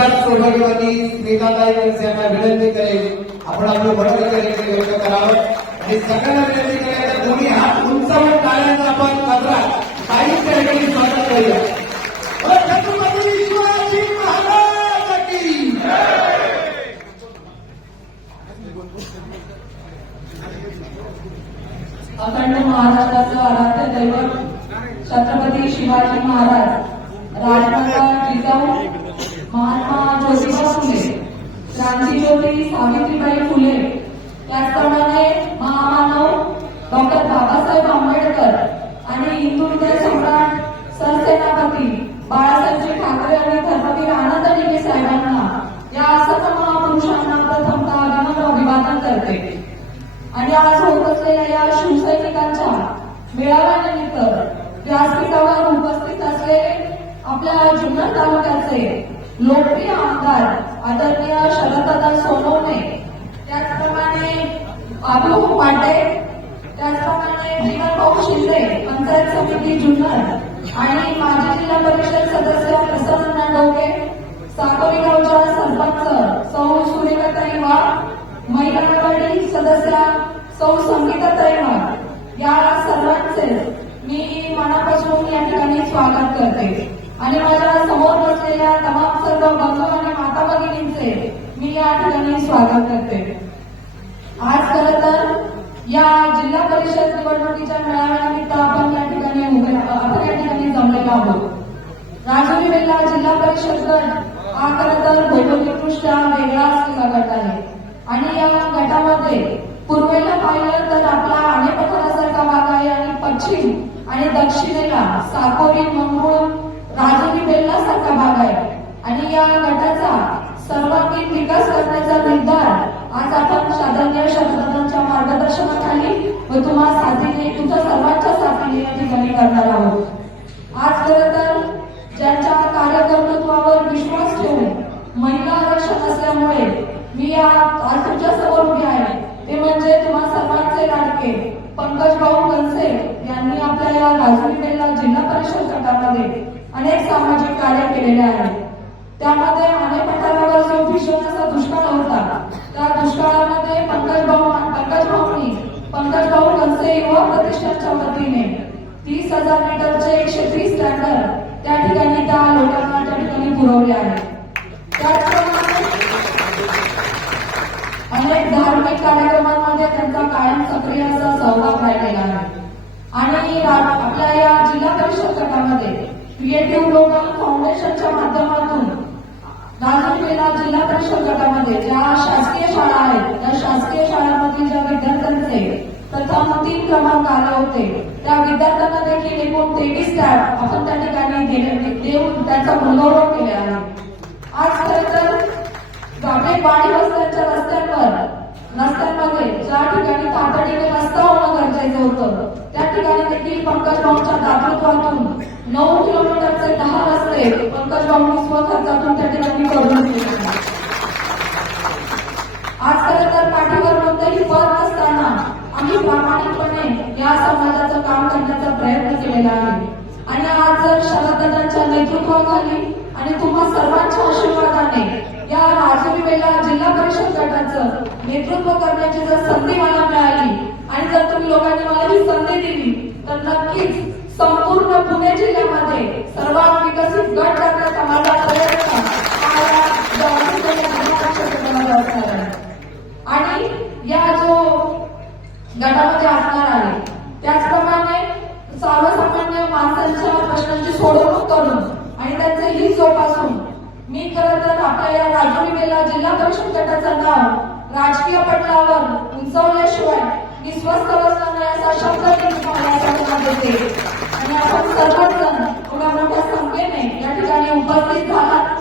त्याच सौभाग्यवती स्मिताताई वंश यांना विनंती करेल. आपण आपलं बरोबर तरीके व्यक्त करावं. आणि सगळ्यांना विनंती करायचं दोन्ही हात उंचावून टाळ्यांचा आपण कचरा काही तरी स्वागत करूया. अखंड महाराष्ट्राचं आराध्य दैवत छत्रपती शिवाजी महाराज राजमाता जिजाऊ महात्मा ज्योतिबा फुले क्रांतीज्योती सावित्रीबाई फुले. त्याचप्रमाणे महामानव डॉक्टर बाबासाहेब आंबेडकर आणि इंदूरचे सम्राट सरसेनापती बाळासाहेबजी ठाकरे आणि धर्मवीर आनंद डिगे साहेबांना या सर्व महापुरुषांना प्रथमतः विनम्र अभिवादन करते. आणि आज होत असलेल्या या शिवसैनिकांच्या मेळाव्यानिमित्त व्यासपीठावर उपस्थित असलेले आपल्या जुन्नर तालुक्याचे लोकप्रिय आमदार आदरणीय शरददादा सोनवणे त्याचप्रमाणे अभिभाऊ पाटे त्याचप्रमाणे जीवनभाऊ शिंदे पंचायत समिती जुन्नर आणि माजी जिल्हा परिषद सदस्य प्रसन्न डोके साकोरी गावच्या सरपंच सौ सुरेखा वाघ महिला आघाडी सदस्या सौ संगीता वाघ. या सर्वांचे मी मनापासून या ठिकाणी स्वागत करते. आणि असते मी या ठिकाणी स्वागत करते. आज खर तर या जिल्हा परिषद निवडणुकीच्या मेळाव्यानिमित्त आपण या ठिकाणी उभे आपण या ठिकाणी जमलेलो आहोत. राजुरी वेल्ला जिल्हा परिषद गट हा खरं तर भौगोलिकदृष्ट्या वेगळा असलेला गट आहे. आणि या गटामध्ये पूर्वेला पाहिलं तर आपला आणेपठारासारखा भाग आहे आणि पश्चिम आणि दक्षिणेला साकोरी मंगरूळ राजुरी वेल्ला सारखा भाग आहे. आणि या गटाचा सर्वांगीण विकास करण्याचा निर्धार आज आपण शादनीय शब्दांच्या मार्गदर्शनाखाली व तुम्हाला साथीने तुमच्या सर्वांच्या साथीने या ठिकाणी करणार आहोत. भाऊ कनसे युवा प्रतिष्ठानच्या वतीने तीस हजार लिटरचे एकशे तीस टँकर त्या ठिकाणी त्या लोकांना त्या ठिकाणी पुरवले आहे. अनेक धार्मिक कार्यक्रमांमध्ये त्यांचा कायम सक्रिय असा सहभाग राहिलेला आहे. आणि आपल्या या जिल्हा परिषद गटामध्ये क्रिएटिव्ह लोकल फाउंडेशनच्या माध्यमातून राजूरखेडा जिल्हा परिषद गटामध्ये ज्या शासकीय शाळा आहेत त्या शासकीय शाळांमधील ज्या विद्यार्थ्यांचे प्रथम तीन क्रमांक आला होते. त्या विद्यार्थ्यांना देखील एकूण तेवीस टॅब आपण त्या ठिकाणी देऊन त्यांचा मनोगौरव केले आहे आज खरं तर गाभे पाणी रस्त्यांच्या रस्त्यांवर रस्त्यांमध्ये ज्या ठिकाणी तातडीने रस्ता होणं गरजेचं होतं त्या ठिकाणी देखील पंकज बाबूच्या दातृत्वातून नऊ किलोमीटरचे दहा रस्ते पंकज बाबू स्वखर्चातून त्या ठिकाणी करून दिले आज खरं तर पाठीवर कोणतंही पद नसताना आम्ही प्रामाणिकपणे या समाजाचं काम करण्याचा प्रयत्न केलेला आहे. आणि आज जर शरददादांच्या नेतृत्वाखाली आणि तुम्हा सर्वांच्या आशीर्वादाने या राजुरी वेला जिल्हा परिषद गटाचं नेतृत्व करण्याची जर संधी मला मिळाली आणि जर तुम्ही लोकांनी मला ही संधी दिली तर नक्कीच संपूर्ण पुणे जिल्ह्यामध्ये सर्वात विकसित गट करण्याचा माझा प्रयत्न आणि या जो गटामध्ये असणार आहे त्याचप्रमाणे सर्वसामान्य माणसांच्या प्रश्नांची सोडवणूक करून आणि त्यांचे हित जोपासून मी खरं तर आपल्या या राजुरी वेला जिल्हा परिषद गटाचं नाव राजकीय पटलावर उंचवल्याशिवाय मी स्वस्थ बसणार नाही असा शब्द देते. आणि आपण सर्वजण एवढ्या मोठ्या संख्येने या ठिकाणी उपस्थित झालात